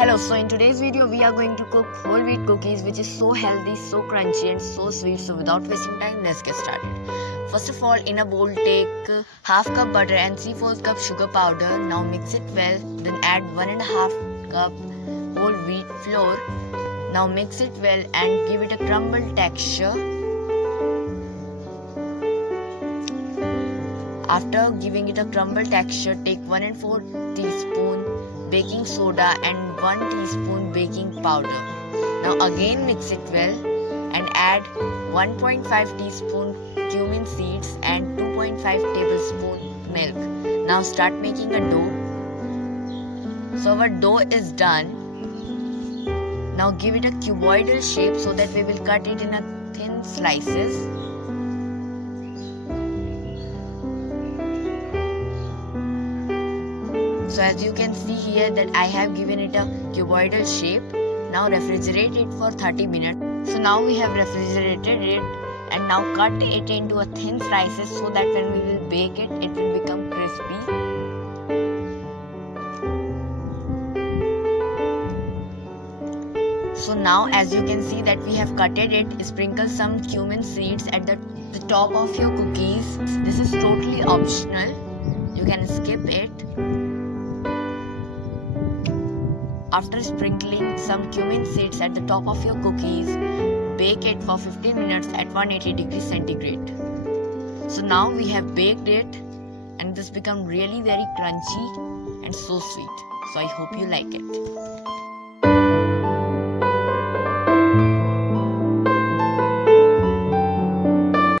Hello, so in today's video we are going to cook whole wheat cookies, which is so healthy, so crunchy and so sweet. So without wasting time, let's get started. First of all, in a bowl take half cup butter and 3/4 cup sugar powder. Now mix it well, then add 1.5 cup whole wheat flour. Now mix it well and give it a crumble texture. After giving it a crumble texture, take 1 teaspoon baking soda and 1 teaspoon baking powder. Now again mix it well and add 1.5 teaspoon cumin seeds and 2.5 tablespoon milk. Now start making a dough. So our dough is done. Now give it a cuboidal shape so that we will cut it in a thin slices. So as you can see here that I have given it a cuboidal shape. Now refrigerate it for 30 minutes. So now we have refrigerated it and now cut it into a thin slices so that when we will bake it, it will become crispy. So now as you can see that we have cutted it, sprinkle some cumin seeds at the top of your cookies. This is totally optional. You can skip it. After sprinkling some cumin seeds at the top of your cookies, bake it for 15 minutes at 180 degrees centigrade. So now we have baked it and this become really very crunchy and so sweet. So I hope you like it.